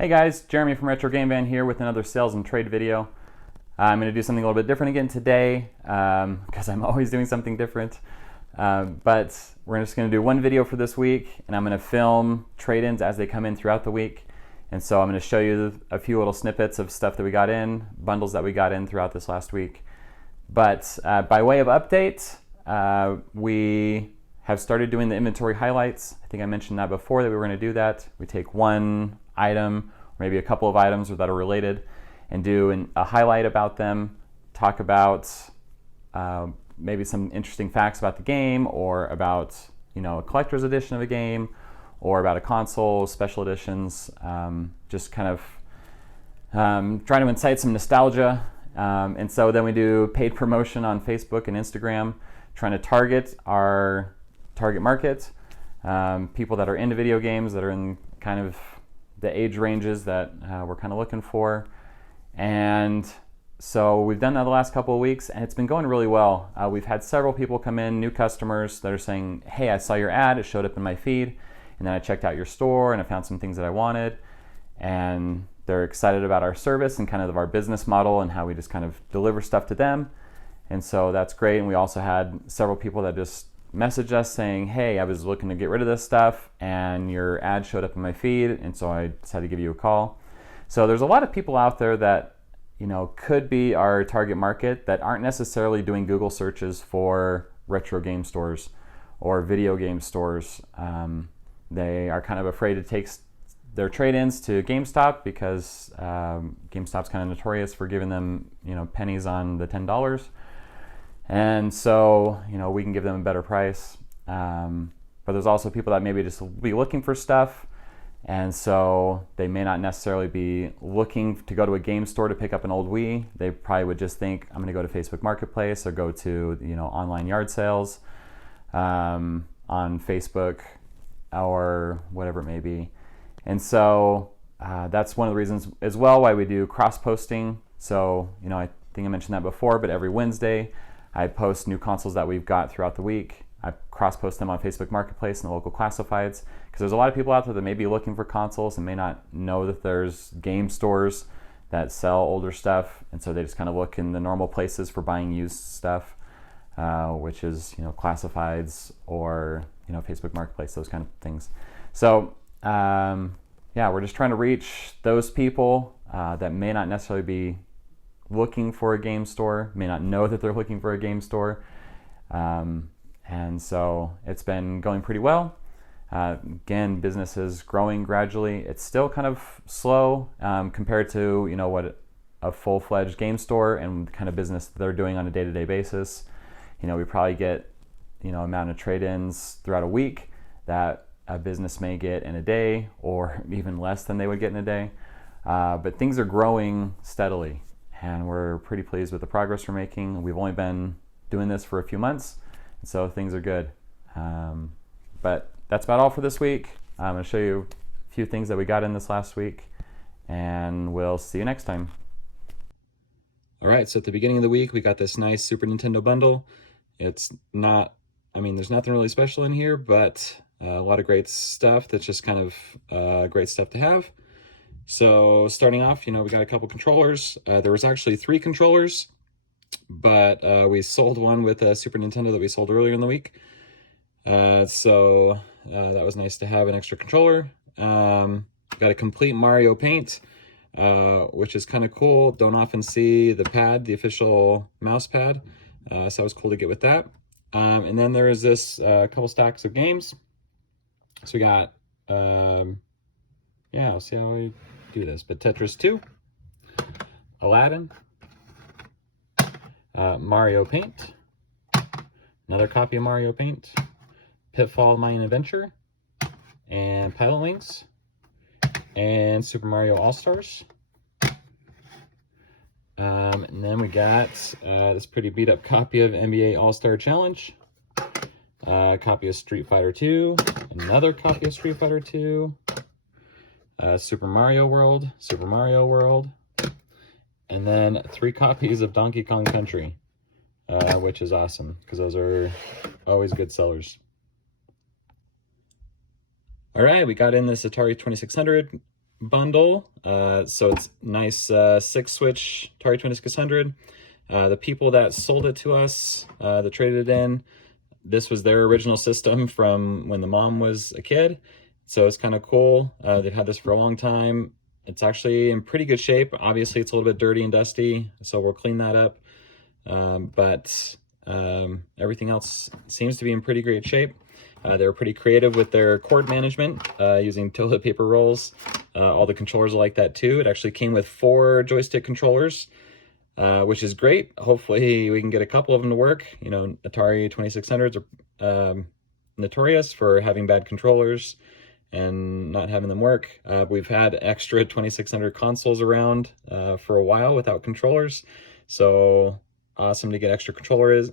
Hey guys, Jeremy from Retro Game Van here with another sales and trade video. I'm going to do something a little bit different again today because I'm always doing something different. But we're just going to do one video for this week, and I'm going to film trade-ins as they come in throughout the week. And so I'm going to show you a few little snippets of stuff that we got in, bundles that we got in throughout this last week. But by way of update, we have started doing the inventory highlights. I think I mentioned that before that we were going to do that. We take one item, or maybe a couple of items that are related, and do a highlight about them, talk about maybe some interesting facts about the game, or about a collector's edition of a game, or about a console, special editions, just kind of trying to incite some nostalgia. And so then we do paid promotion on Facebook and Instagram, trying to target our target market, people that are into video games, that are in kind of the age ranges that we're kind of looking for. And so we've done that the last couple of weeks, and it's been going really well. We've had several people come in, new customers, that are saying, hey, I saw your ad, it showed up in my feed, and then I checked out your store and I found some things that I wanted. And they're excited about our service and kind of our business model and how we just kind of deliver stuff to them. And so that's great. And we also had several people that just messaged us saying, hey, I was looking to get rid of this stuff and your ad showed up in my feed, and so I decided to give you a call. So there's a lot of people out there that could be our target market that aren't necessarily doing Google searches for retro game stores or video game stores. They are kind of afraid to take their trade-ins to GameStop because GameStop's kind of notorious for giving them pennies on the $10. And so, we can give them a better price. But there's also people that maybe just be looking for stuff. And so they may not necessarily be looking to go to a game store to pick up an old Wii. They probably would just think, I'm going to go to Facebook Marketplace or go to, online yard sales on Facebook or whatever it may be. And so that's one of the reasons as well why we do cross-posting. So, I think I mentioned that before, but every Wednesday, I post new consoles that we've got throughout the week. I cross-post them on Facebook Marketplace and the local classifieds, because there's a lot of people out there that may be looking for consoles and may not know that there's game stores that sell older stuff, and so they just kind of look in the normal places for buying used stuff, which is classifieds or Facebook Marketplace, those kind of things. So we're just trying to reach those people that may not necessarily be looking for a game store, may not know that they're looking for a game store. And so it's been going pretty well. Again, business is growing gradually. It's still kind of slow compared to what a full-fledged game store and the kind of business that they're doing on a day-to-day basis. We probably get amount of trade-ins throughout a week that a business may get in a day, or even less than they would get in a day. But things are growing steadily, and we're pretty pleased with the progress we're making. We've only been doing this for a few months, and so things are good. But that's about all for this week. I'm going to show you a few things that we got in this last week, and we'll see you next time. All right, so at the beginning of the week, we got this nice Super Nintendo bundle. It's not, there's nothing really special in here, but a lot of great stuff that's just kind of great stuff to have. So starting off, we got a couple controllers. There was actually 3 controllers, but we sold one with a Super Nintendo that we sold earlier in the week. So that was nice to have an extra controller. Got a complete Mario paint, which is kind of cool. Don't often see the pad, the official mouse pad. So it was cool to get with that. And then there is this couple stacks of games. So we got, we'll see how we do this, but Tetris 2, Aladdin, Mario Paint, another copy of Mario Paint, Pitfall Mayan Adventure, and Pilot Links, and Super Mario All-Stars. And then we got this pretty beat up copy of NBA All-Star Challenge, a copy of Street Fighter 2, another copy of Street Fighter 2, Super Mario World, and then 3 copies of Donkey Kong Country, which is awesome because those are always good sellers. All right, we got in this Atari 2600. bundle. So it's nice 6-switch Atari 2600. The people that sold it to us, that traded it in, this was their original system from when the mom was a kid. So it's kind of cool. They've had this for a long time. It's actually in pretty good shape. Obviously, it's a little bit dirty and dusty, so we'll clean that up. But everything else seems to be in pretty great shape. They were pretty creative with their cord management, using toilet paper rolls. All the controllers are like that too. It actually came with 4 joystick controllers, which is great. Hopefully we can get a couple of them to work. You know, Atari 2600s are notorious for having bad controllers and not having them work. We've had extra 2600 consoles around for a while without controllers, so awesome to get extra controllers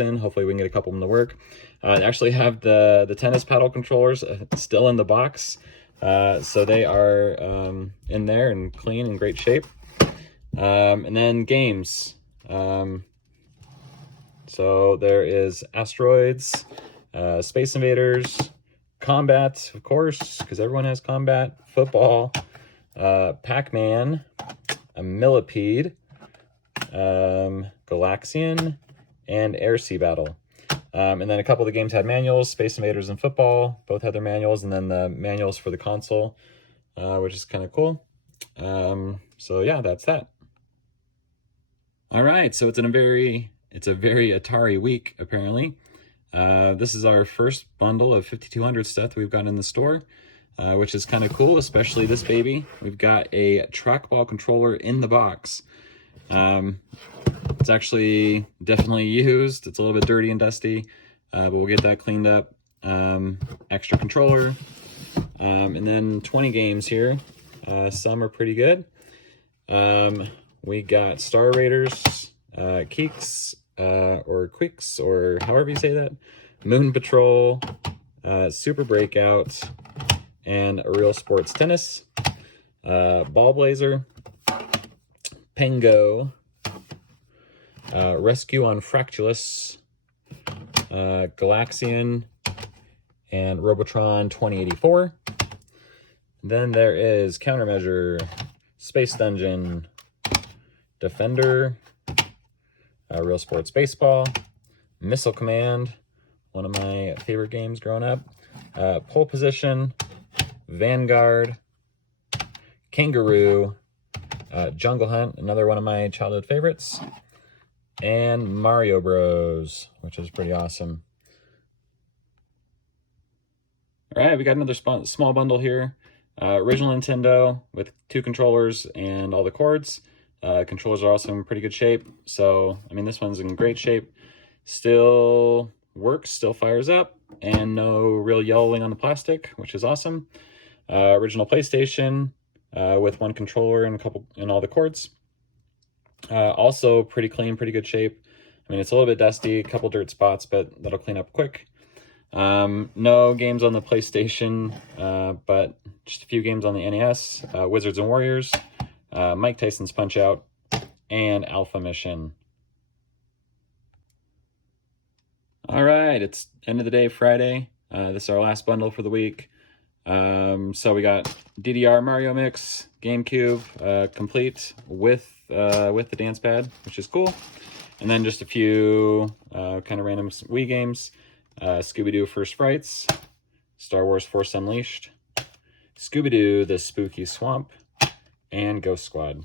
in. Hopefully we can get a couple of them to work. I actually have the tennis paddle controllers still in the box, so they are in there and clean and great shape. And then games. So there is Asteroids, Space Invaders, Combat, of course, because everyone has Combat, Football, Pac-Man, a Millipede, Galaxian, and Air Sea Battle. And then a couple of the games had manuals. Space Invaders and Football both had their manuals, and then the manuals for the console, which is kind of cool. So yeah, that's that. All right, so it's a very Atari week, apparently. This is our first bundle of 5200 stuff that we've got in the store, which is kind of cool, especially this baby. We've got a trackball controller in the box. It's actually definitely used. It's a little bit dirty and dusty, but we'll get that cleaned up. Extra controller, and then 20 games here. Some are pretty good. We got Star Raiders, Keeks, or Quicks, or however you say that, Moon Patrol, Super Breakout, and Real Sports Tennis, Ball Blazer, Pengo, Rescue on Fractulus, Galaxian, and Robotron 2084. Then there is Countermeasure, Space Dungeon, Defender, Real Sports Baseball, Missile Command, one of my favorite games growing up, Pole Position, Vanguard, Kangaroo, Jungle Hunt, another one of my childhood favorites, and Mario Bros, which is pretty awesome. All right, we got another small bundle here. Original Nintendo with 2 controllers and all the cords. Controllers are also in pretty good shape. So, I mean, this one's in great shape. Still works, still fires up, and no real yellowing on the plastic, which is awesome. Original PlayStation with 1 controller and all the cords. Also pretty clean, pretty good shape. I mean, it's a little bit dusty, a couple dirt spots, but that'll clean up quick. No games on the PlayStation, but just a few games on the NES. Wizards and Warriors, Mike Tyson's Punch-Out, and Alpha Mission. All right, it's end of the day, Friday. This is our last bundle for the week. So we got DDR Mario Mix, GameCube, complete with the dance pad, which is cool. And then just a few kind of random Wii games. Scooby-Doo First Frights, Star Wars Force Unleashed, Scooby-Doo The Spooky Swamp, and Ghost Squad.